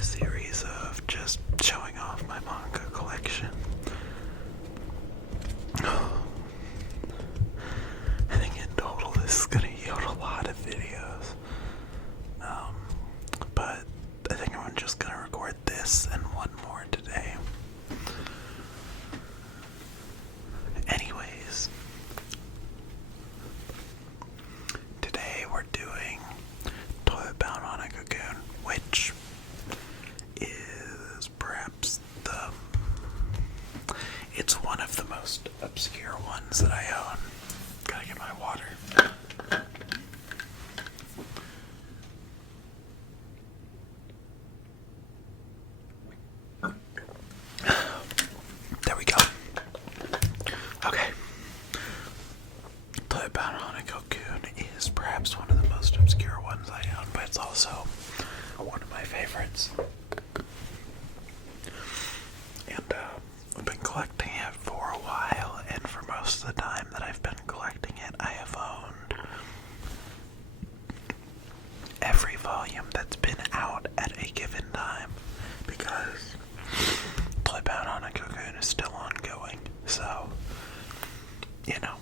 a series of just showing off my manga collection. I think in total this is going to yield a lot of videos. But I think I'm just going to record this and one more today. Anyways, today we're doing Toilet Bound Hanako, which is perhaps it's one of the most obscure ones that I own. Gotta get my water. There we go. Okay. Toilet Bound Hanako is perhaps one of the most obscure ones I own, but it's also one of my favorites. And I've been collecting it for a while, and for most of the time that I've been collecting it, I have owned every volume that's been out at a given time, because Toilet Bound Hanako is still ongoing, so, you know.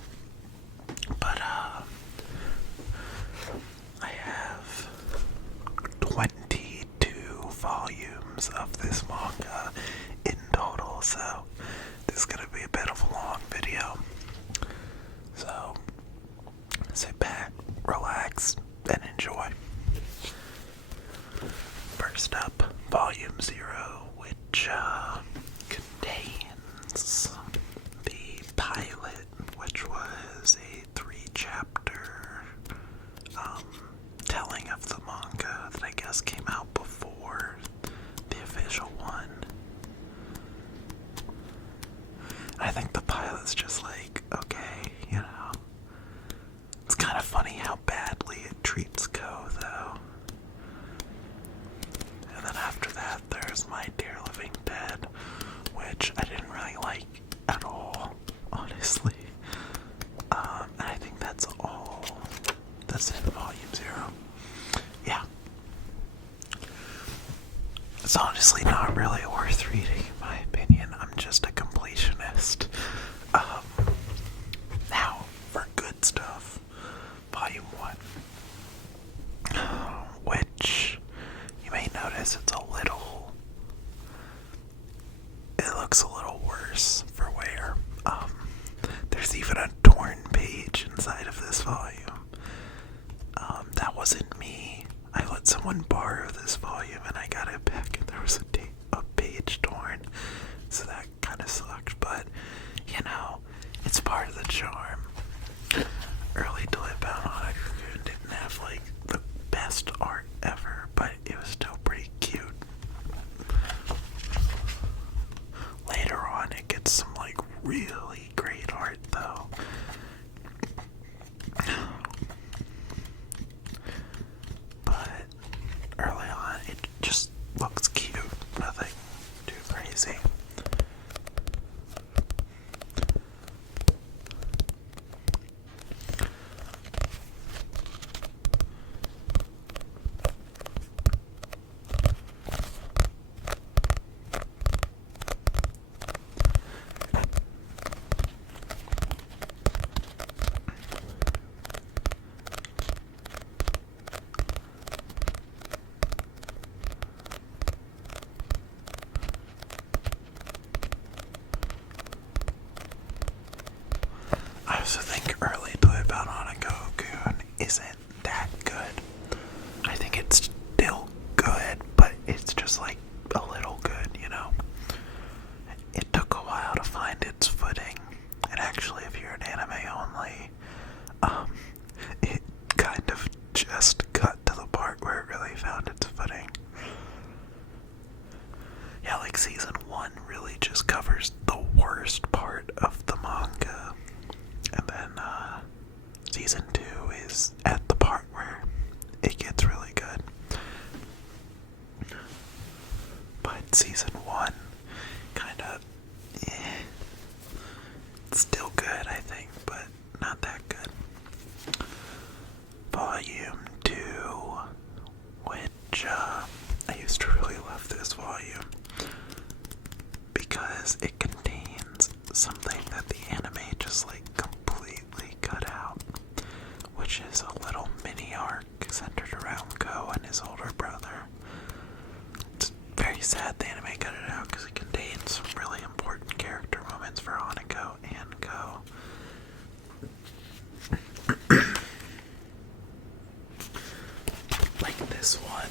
But, I have 22 volumes of this manga in total, so this is going to be a bit of a long video. So, sit back, relax, and enjoy. First up, Volume 0, which contains the pilot, which was a 3-chapter telling of the manga that I guess came out before the official one. I think the pilot's just like, okay, you know. It's kind of funny how badly it treats Ko, though. And then after that, there's My Dear Living Dead, which I didn't really like at all, honestly. And I think that's all that's in Volume 0. Yeah. It's honestly not really worth reading, in my opinion. I'm just a completionist. Now, for good stuff, Volume 1, which you may notice it looks a little worse for wear. There's even a torn page inside of this volume. That wasn't me. I let someone borrow this volume and I got it back and there was a page torn. So that kind of sucked, but you know, it's part of the charm. Early Toilet Bound Hanako didn't have like the best art ever, but it was still pretty cute. Later on, it gets some like really great art though. But early on, it just looks cute. Nothing too crazy. I also think early Toilet Bound Hanako isn't that good. I think it's still good, but it's just like a little good, you know? It took a while to find its footing, and actually if you're an anime only, it kind of just got to the part where it really found its footing. Yeah, like season 1 really just covers the worst part of the manga. And then, season 2 is at the part where it gets really good. But season 1, kinda, it's still good, I think, but not that good. Volume 2, which, I used to really love this is it contains something that the anime just like completely cut out, which is a little mini arc centered around Ko and his older brother. It's very sad the anime cut it out because it contains some really important character moments for Hanako and Ko. Like this one.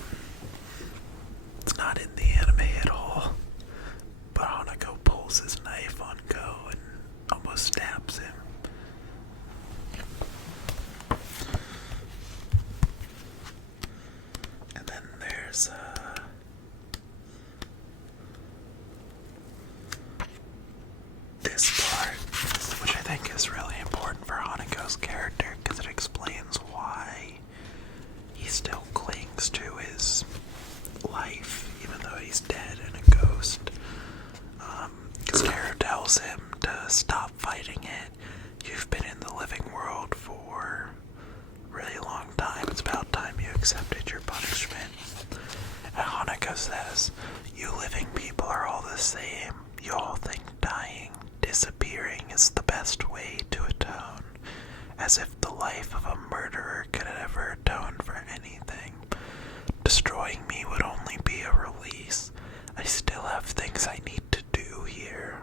It's not in the anime at all, but Hanako pulls his knife on Ko and almost stabs him. And then there's this part, which I think is really important for Hanako's character because it explains why he still clings to his life, even though he's dead and a ghost. Because Taro tells him to stop fighting it. You've been in the living world for a really long time. It's about time you accepted your punishment. And Hanako says, you living people are all the same. You all think dying, disappearing is the best way to atone. As if the life of a murderer could ever atone for anything. Destroying me would only be a release. I still have things I need to do here.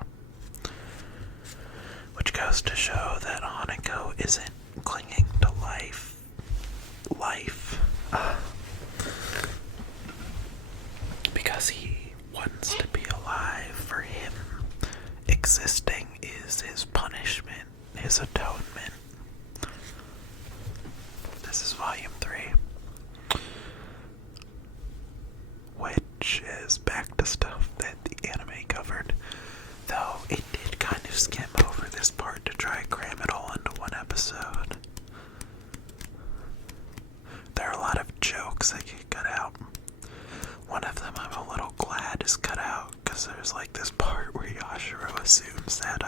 Which goes to show that Hanako isn't clinging to life. Because he wants to be alive. For him, existing is his punishment, his atonement. This is volume 3. Which is back to stuff that the anime covered, though it did kind of skim over this part to try and cram it all into one episode. There are a lot of jokes that get cut out. One of them I'm a little glad is cut out, because there's like this part where Yashiro assumes that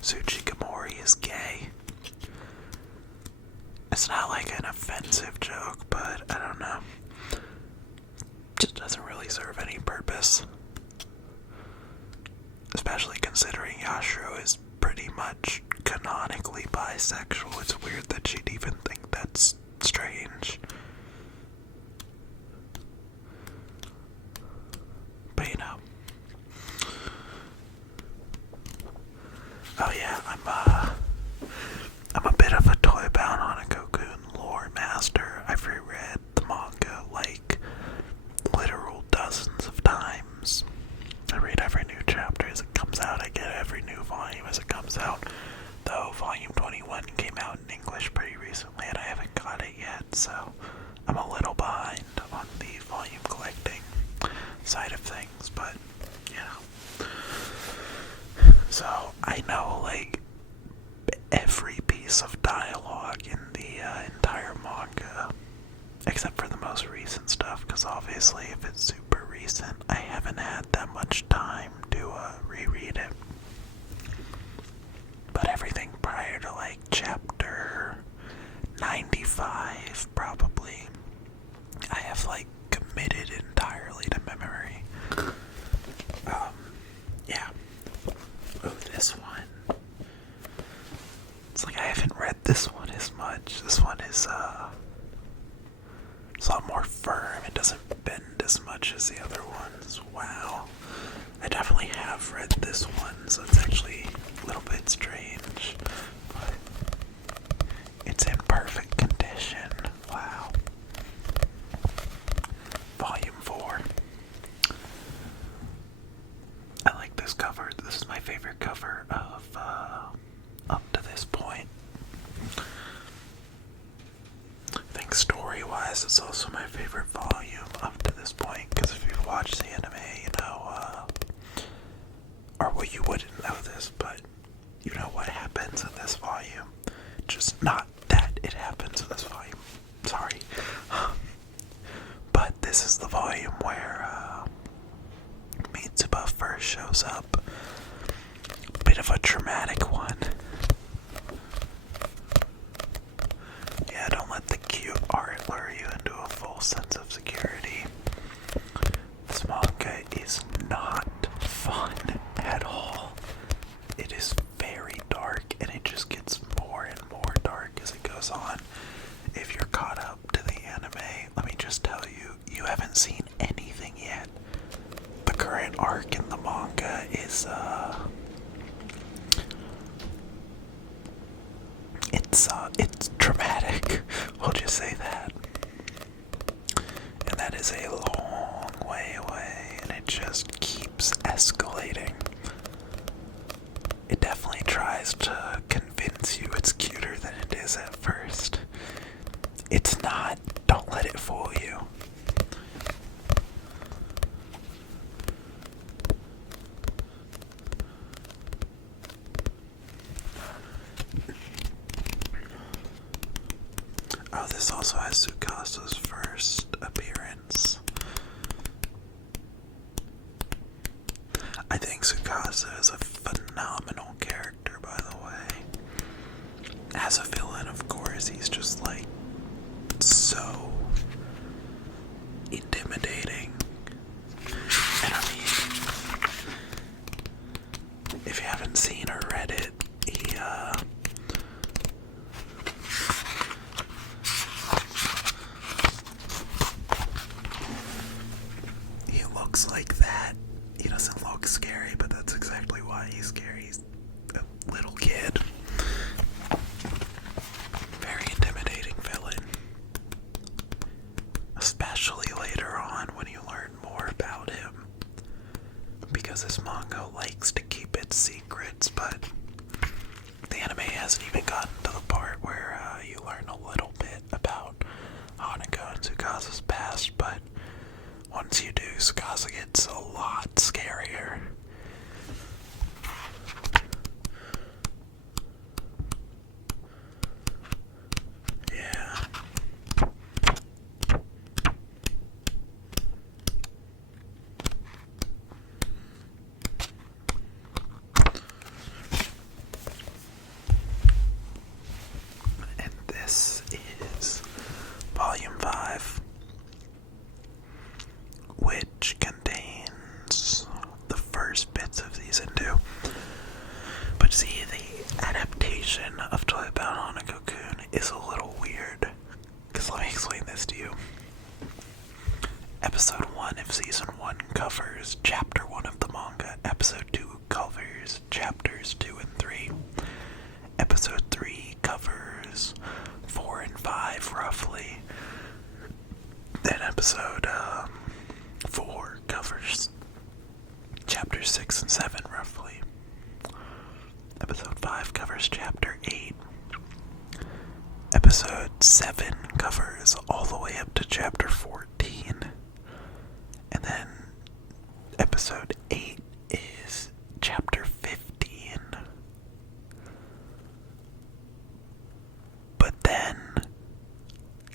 Tsuchikamori is gay. It's not like an offensive joke, but I don't know. Just doesn't really serve any purpose. Especially considering Yashiro is pretty much canonically bisexual. It's weird that she'd even think that's strange. But you know. Oh yeah, I'm a bit of a toy-bound Hanako-kun lore master. I've reread the manga like literal dozens of times. I read every new chapter as it comes out. I get every new volume as it comes out. Though volume 21 came out in English pretty recently and I haven't got it yet, so I'm a little behind on the volume collecting side of things, but you know. So I know like every piece of dialogue in the entire manga, except for the most recent stuff, because obviously if it's super recent, I haven't had that much time to reread it. But everything prior to like chapter 95 probably, I have like committed entirely to memory. Yeah. Oh, this one. It's like I haven't read this one as much. This one is it's a lot more firm. It doesn't bend as much as the other ones. Wow. I definitely have read this one, so it's actually a little bit strange. But it's in perfect condition. Wow. Volume 4. I like this cover. This is my favorite cover of up to this point. I think story-wise, it's also my favorite volume up to this point, because if you've watched the anime, you know, or well, you wouldn't know this, but you know what happens in this volume. Just not that it happens in this volume. Sorry. But this is the volume where Mitsuba first shows up. Bit of a traumatic one. Yeah, don't let the cute art lure you into a full sense of security. This manga is not fun at all. haven't seen anything yet, the current arc in the manga is, it's dramatic. We'll just say that. And that is a long way away, and it just keeps escalating. It definitely tries to convince you it's cuter than it is at first. It's not. Don't let it fool you. Oh, this also has Tsukasa's first appearance. I think Tsukasa is a phenomenal character, by the way. As a villain, of course, he's just like so intimidating. And I mean, if you haven't seen or read it, he looks like that. He doesn't look scary, but that's exactly why he's scary. He's a little kid. Very intimidating villain. Especially later on when you learn more about him. Because this manga likes to keep its secrets, but the anime hasn't even gotten to the part where you learn a little bit about Hanako and Tsukasa's past, but once you do, Tsukasa gets a lot scarier. Yeah. And this is Volume 5. Which contains the first bits of Season 2. But see, the adaptation of Toy Bound Hanako-kun is a little weird. Because let me explain this to you. Episode 1 of Season 1 covers Chapter 1 of the manga. Episode 2 covers Chapters 2 and 3. Episode 3 covers 4 and 5, roughly. Then episode 4 covers chapters 6 and 7, roughly. Episode 5 covers chapter 8. Episode 7 covers all the way up to chapter 14. And then episode 8 is chapter 15. But then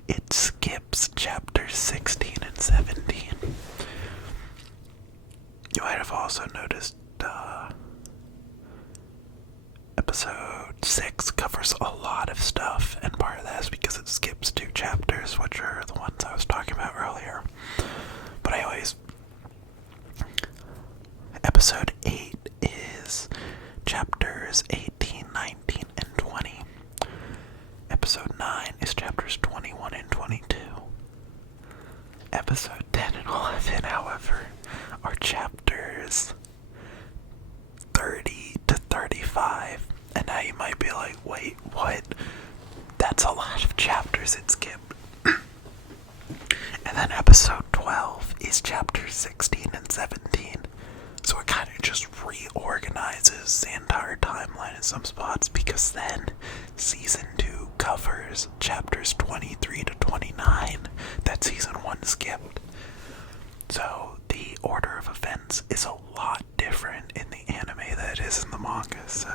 it skips chapters 16 and 17. You might have also noticed episode 6 covers a lot of stuff, and part of that is because it skips 2 chapters, which are the ones I was talking about earlier. But anyways, episode 8 is chapters 18, 19, and 20. Episode 9 is chapters 21 and 22. Episode 10 and 11, however, are chapters 30 to 35. And now you might be like, wait, what? That's a lot of chapters it skipped. And then episode 12 is chapters 16 and 17. So it kind of just reorganizes the entire timeline in some spots, because then season 2 covers chapters 23 to 29 that season 1 skipped. So the order of events is a lot different in the anime than it is in the manga. So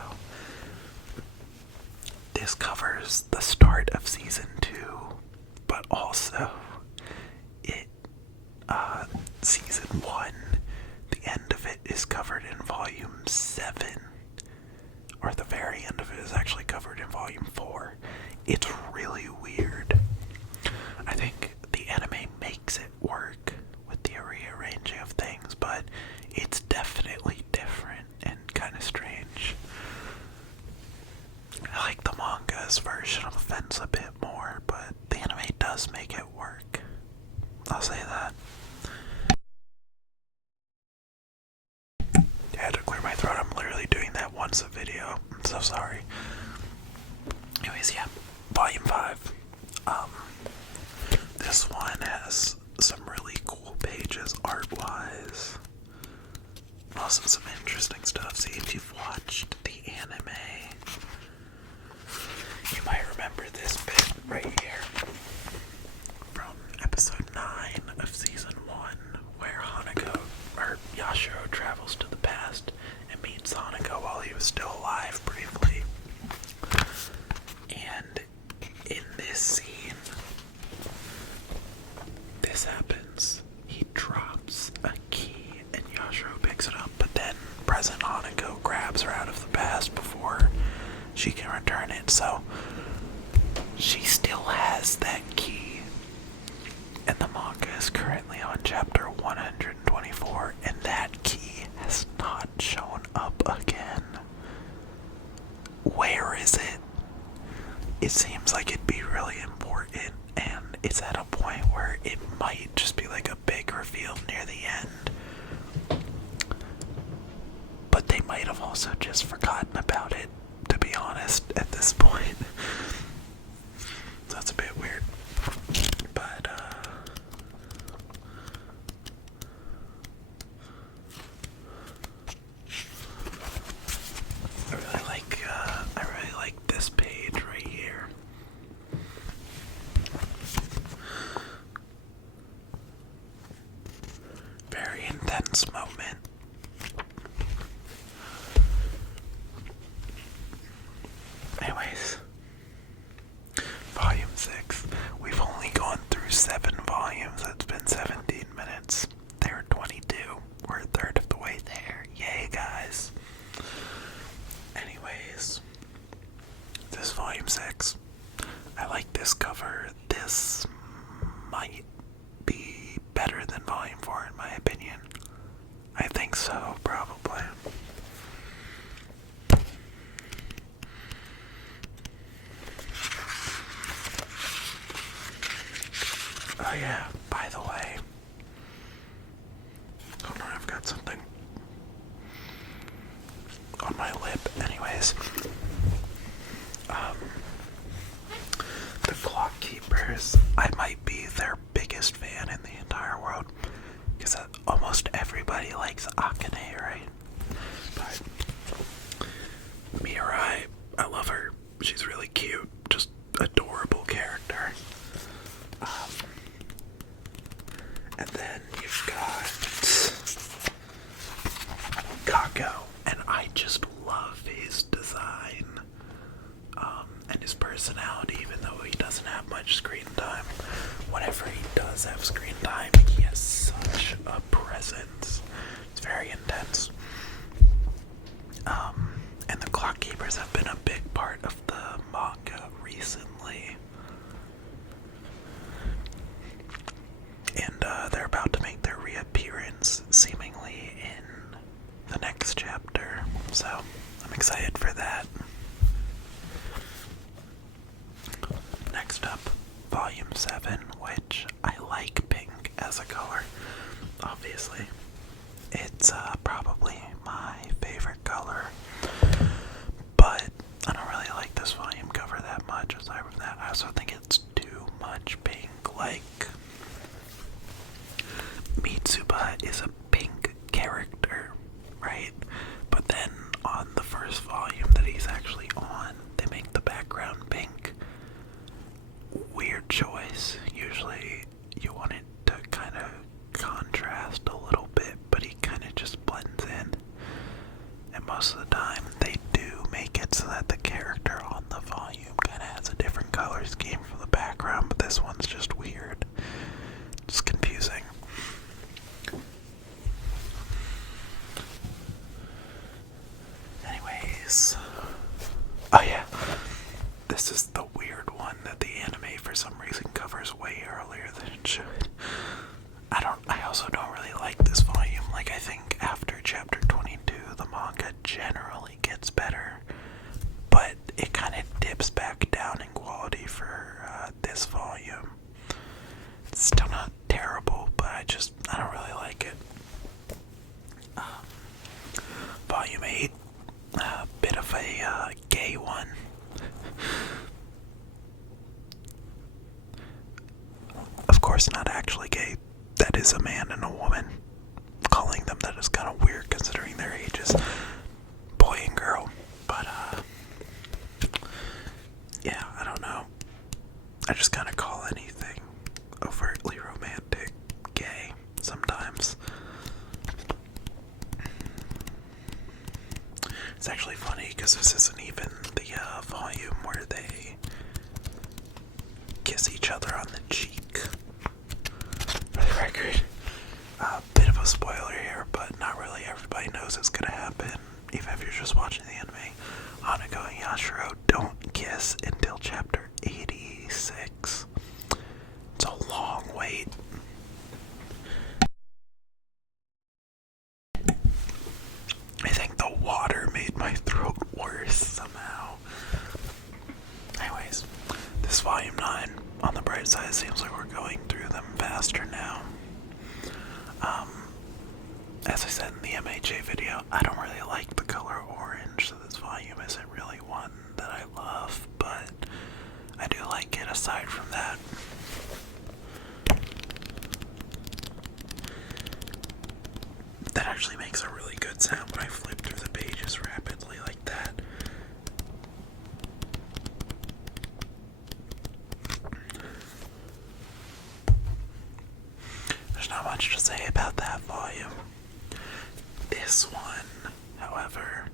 this covers the start of season 2, but also season 1, the end of it is covered in volume 7, or the very end of it is actually covered in volume 4. It's really weird. I think the anime makes it work with the rearranging of things, but it's definitely different and kind of strange. I like the manga's version of events a bit more, but the anime does make it work. I'll say that. seconds of video. I'm so sorry. Anyways, yeah, volume 5. This one has some really cool pages art-wise. Also some interesting stuff. See, if you've watched the anime, you might remember this bit right here from episode 9 of season 1, where Hanako, or Yashiro, travels to the past and meets Hanako while he was still alive briefly. And in this scene, this happens. He drops a key and Yashiro picks it up, but then present Hanako grabs her out of the past before she can return it, so she still has that key. And the manga is currently on chapter 124, and that key has not shown up again. Where is it? It seems like it'd be really important, and it's at a point where it might just be like a big reveal near the end. But they might have also just forgotten about it, to be honest, at this point. So that's a bit weird. But, I really like this page right here. Very intense moment. Anyways, volume 6. We've only gone through 7 volumes. It's been 17 minutes. There are 22. We're a third of the way there. Yay, guys. Anyways, this volume 6. I like this cover. This might be better than volume 4 in my opinion. I think so, probably. Oh yeah, by the way. Hold on, I've got something on my lip. Anyways. The Clock Keepers, I might be their biggest fan in the entire world. Because almost everybody likes Akane, right? But Mirai, I love her. She's really cute. Just adorable character. And then you've got Kako, and I just love his design. And his personality, even though he doesn't have much screen time. Whenever he does have screen time, he has such a presence. It's very intense. And the Clock Keepers have been a big part of the manga recently. And they're about to make their reappearance, seemingly in the next chapter. So, I'm excited for that. Next up, volume 7, which I like pink as a color, obviously. It's probably my favorite color, but I don't really like this volume cover that much. Aside from that, I also think it's too much pink. Like, Mitsuba is a pink character, right? But then on the first volume that he's actually on, they make the background pink. Weird choice. Usually you want it to kind of contrast a little bit, but he kind of just blends in. And most of the time they do make it so that the character on the volume kind of has a different color scheme from the background, but this one's just weird. It's confusing. Anyways. Oh yeah. This is the weird one that the anime for some reason covers way earlier than it should. I also don't really like this volume. Like, I think after chapter 22, the manga generally gets better, but it kind of dips back down in quality for this volume. It's still not terrible, but I don't really like it. Volume 8, a bit a gay one. Of course, not actually gay. That is a man and a woman. Calling them that is kind of weird considering their ages. Boy and girl. But, yeah, I don't know. I just kind of call anything overtly romantic gay sometimes. It's actually funny because this isn't even the volume where they kiss each other on the cheek. For the record, bit of a spoiler here, but not really everybody knows it's gonna happen, even if you're just watching the anime. Hanako and Yashiro don't kiss until chapter 86. It's a long wait. I think the water made my throat worse somehow. Anyways, this volume 9, on the bright side, seems like we're going through them faster now. As I said in the MHA video, I don't really like the color orange, so this volume isn't really one that I love, but I do like it aside from that. That actually makes a really good sound when I flip through the pages rapidly like that. There's not much to say about that volume. This one, however,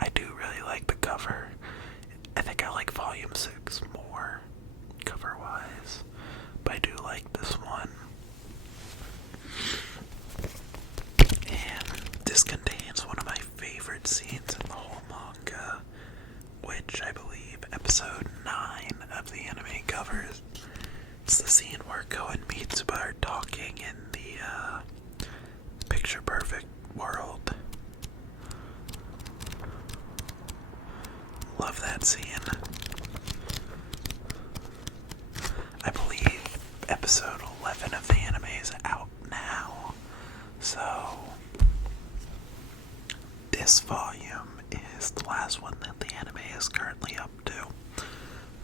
I do really like the cover. I think I like volume 6 more, cover-wise, but I do like this one. And this contains one of my favorite scenes in the whole manga, which I believe episode 9 of the anime covers. It's the scene where Koen meets Bart talking in the picture perfect world. Love that scene. I believe episode 11 of the anime is out now, so this volume is the last one that the anime is currently up to.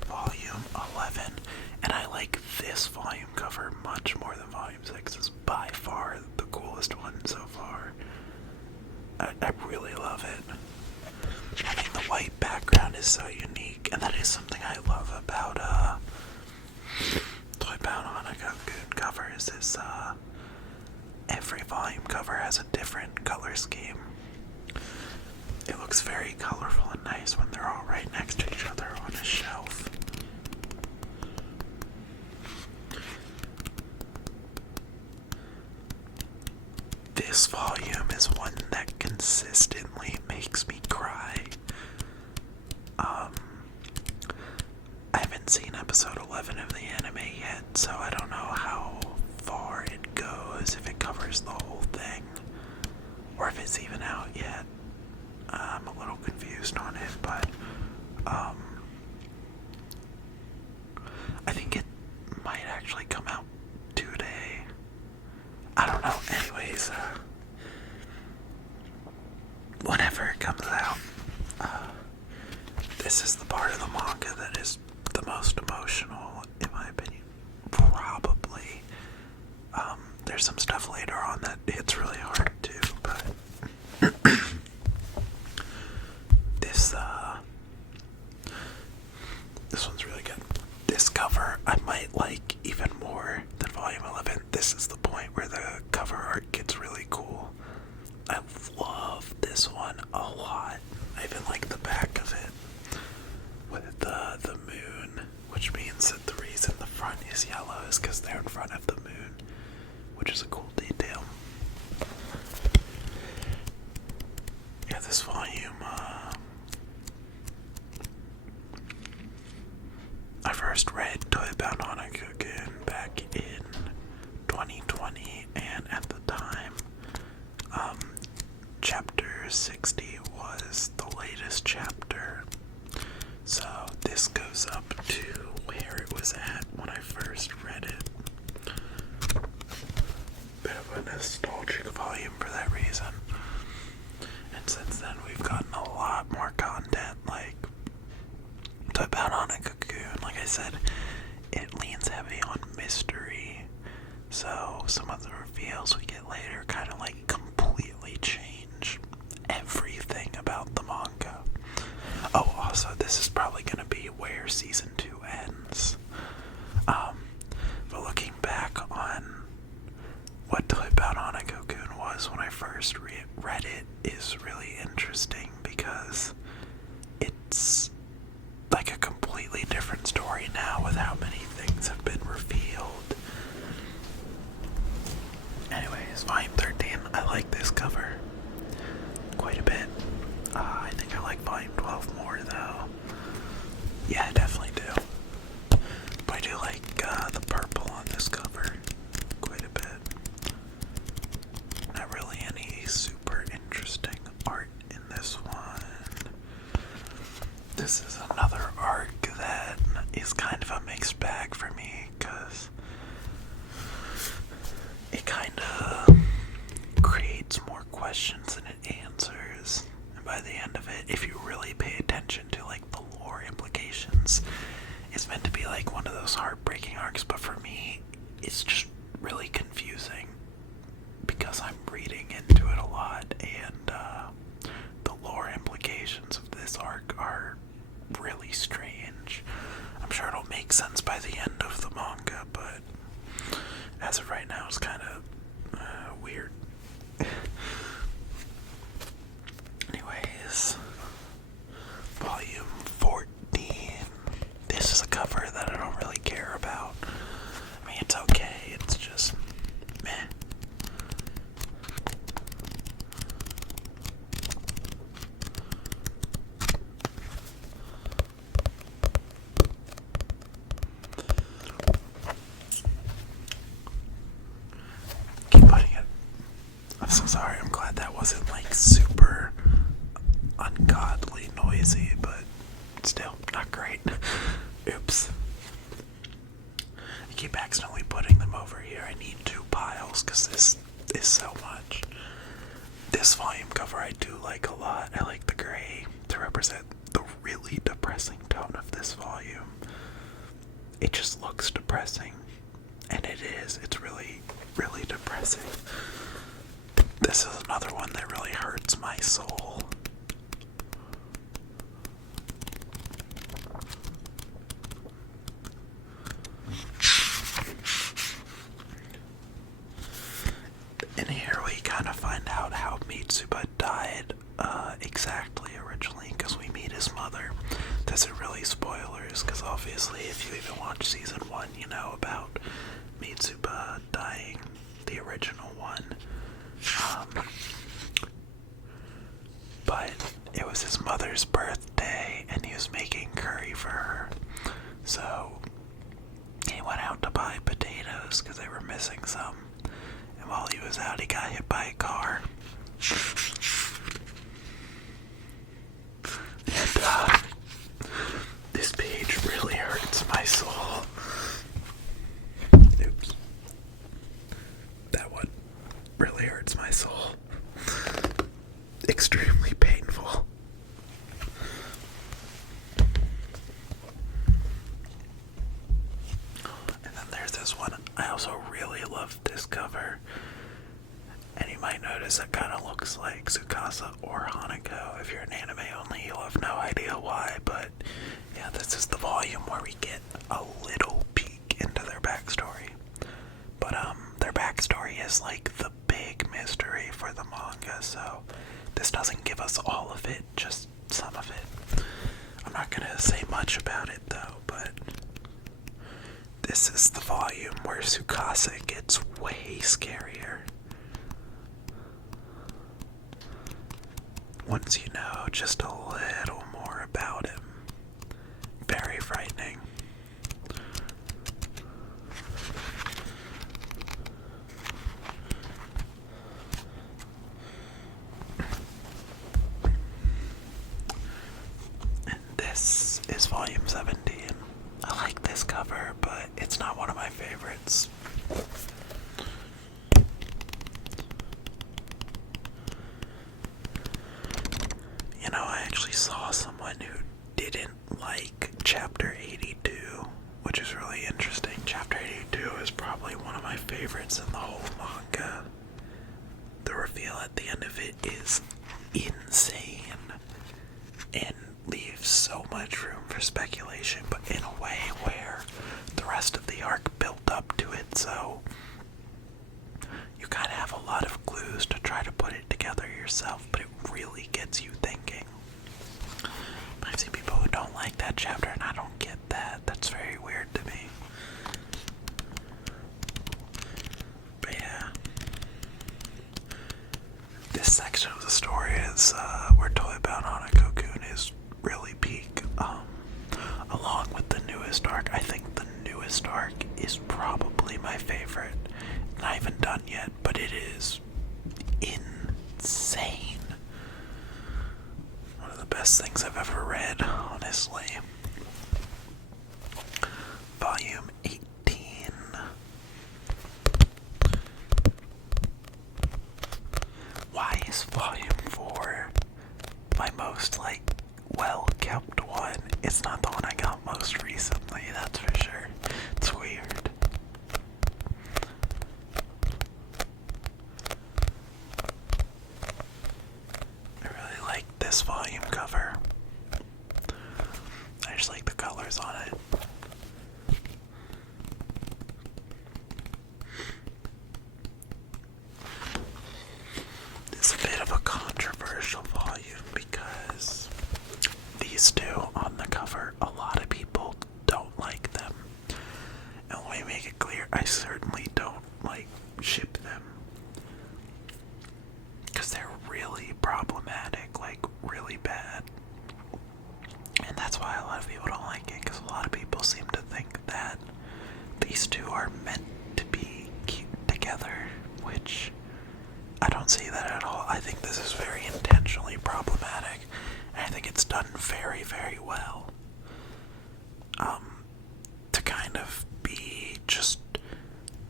Volume 11. And I like this volume cover much more than volume 6. It's by far the coolest one so far. I really love it. I mean, the white background is so unique, and that is something I love about Toy Bound Hanako covers is every volume cover has a different color scheme. It looks very colorful and nice when they're all right next to each other on a shelf. This volume is one that consistently makes me cry. I haven't seen episode 11 of the anime yet, so I don't know how far it goes, if it covers the whole thing, or if it's even out yet. I'm a little confused on it, but I think it might actually come out today. I don't know. Anyways, whenever it comes out, this is the part of the manga that is the most emotional, in my opinion. Probably. There's some stuff later on that hits really hard too, but this one's really good. This cover I might like even more than volume 11. This is the point where the cover art gets really cool. I love this one a lot. I even like the back of it with the moon, which means that the reason the front is yellow is because they're in front of the moon, which is a cool detail. Yeah, this volume, I first read Toy Bound Hanako back in 2020, and at the time, chapter 60 was the latest chapter. So this goes up to where it was at when I first read it. Bit of a nostalgic volume for that reason. And since then we've gotten a lot more content. said, it leans heavy on mystery. So some of the reveals we get later kind of like completely change everything about the manga. Oh, also, this is probably going to be where season 2 ends. But looking back on what Type Out Hanako-kun was when I first read it is really interesting because it's like a completely different story now with how many things have been revealed. Anyways, Volume 13, I like this cover quite a bit. I think I like Volume 12 more though. Yeah, I definitely do. But I do like the purple on this cover quite a bit. Not really any super interesting art in this one. This is another arc that is kind of a mixed bag for me because it kind of creates more questions than it answers. And by the end of it, if you really pay attention to like the lore implications, it's meant to be like one of those heartbreaking arcs, but for me, it's just really confusing because I'm reading into it a lot, and the lore implications of this arc are really strange. I'm sure it'll make sense by the end of the manga, but as of right now, it's kind of weird. Anyways, Volume 14. This is a cover that I don't really care about. I mean, it's okay, it's just meh. Keep putting it. I'm so sorry, I'm glad that wasn't like super ungodly noisy, but still not great. Oops. I keep accidentally putting them over here. I need 2 piles because this is so much. This volume cover I do like a lot. I like the gray to represent the really depressing tone of this volume. It just looks depressing, and it is. It's really, really depressing. This is another one that really hurts my soul. In here we kind of find out how Mitsuba died exactly originally, because we meet his mother. This is really spoilers, because obviously if you even watch season 1, you know about Mitsuba dying, the original one. But it was his mother's birthday, and he was making curry for her. So he went out to buy potatoes because they were missing some. And while he was out, he got hit by a car. And this page really hurts my soul. Oops. That one really hurts my soul. Extremely painful. And then there's this one. I also really love this cover. And you might notice it kind of looks like Tsukasa or Hanako. If you're an anime only, you'll have no idea why. But yeah, this is the volume where we get a little peek into their backstory. But their backstory is like the big mystery for the manga, so this doesn't give us all of it, just some of it. I'm not gonna say much about it though, but this is the volume where Tsukasa gets way scarier. Once you know just a little more about him. Very frightening. This is volume 17. I like this cover, but it's not one of my favorites. You know, I actually saw someone who didn't like chapter 82 which is really interesting. Chapter 82 is probably one of my favorites in the whole manga. The reveal at the end of it is insane and leaves so much room for speculation, but in a way where the rest of the arc built up to it, so you kind of have a lot of clues to try to put it together yourself, but it really gets you thinking. I've seen people who don't like that chapter, and I don't get that. That's very weird to me. But yeah. This section of the story is where Toy-Bound Hanako-kun is really peak. Along with the newest arc, I think the newest arc is probably my favorite. Not even done yet, but it is insane. One of the best things I've ever read, honestly. Volume 18. Why is Volume 4 my most, well-kept one? It's not the one I got most recently, that's for sure. It's weird. I really like this volume cover. I just like the colors on it. It's a bit of a controversial volume because these two on the cover, a lot of people don't like them. And let me make it clear, I certainly don't ship them. Because they're really problematic, really bad. And that's why a lot of people don't like it, because a lot of people seem to think that these two are meant to be cute together, which I don't see that at all. I think this is very intentionally problematic, and I think it's done very, very well. To kind of be just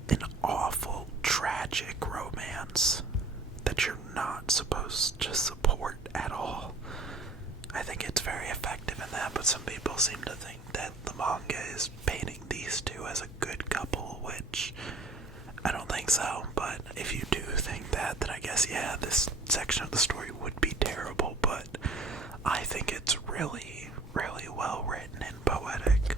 an awful, tragic romance that you're not supposed to support at all. I think it's very effective in that, but some people seem to think that the manga is painting these two as a good couple, which I don't think so. But if you do think that, then I guess, yeah, this section of the story would be terrible, but I think it's really, really well written and poetic.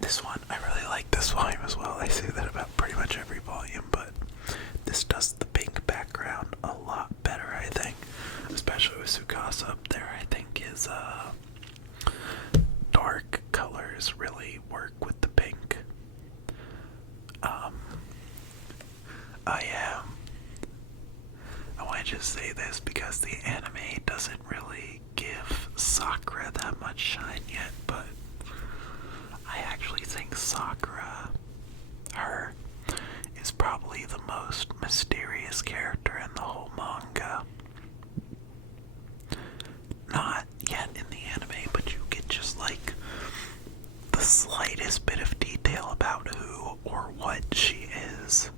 This one, I really like this volume as well. I say that about pretty much every volume, but this does the pink background a lot better, I think. Especially with Tsukasa up there, I think his dark colors really work with the pink. Oh yeah. I want to just say this because the anime doesn't really give Sakura that much shine yet, but I actually think Sakura, her, is probably the most mysterious character in the whole manga. Not yet in the anime, but you get just the slightest bit of detail about who or what she is.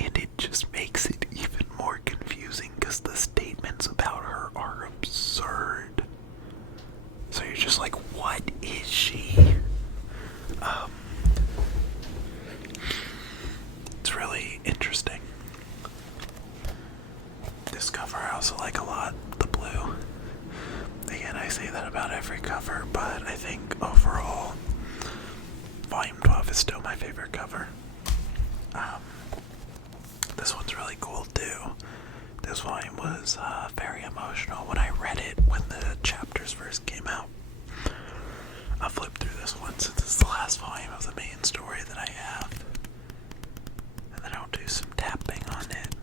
And it just makes it even more confusing because the statements about her are absurd. So you're just like, what is she? It's really interesting. This cover I also like a lot, the blue. Again, I say that about every cover, but I think overall, Volume 12 is still my favorite cover. This one's really cool too. This volume was very emotional when I read it when the chapters first came out. I'll flip through this one since it's the last volume of the main story that I have. And then I'll do some tapping on it.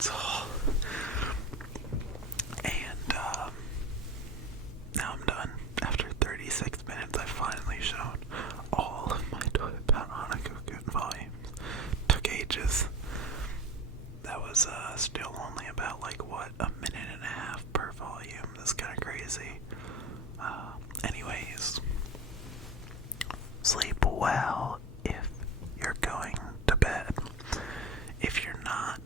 that's all. And now I'm done. After 36 minutes, I've finally shown all of my Toilet Bound Hanako volumes. Took ages. That was still only about a minute and a half per volume. That's kind of crazy. Anyways, sleep well if you're going to bed. If you're not,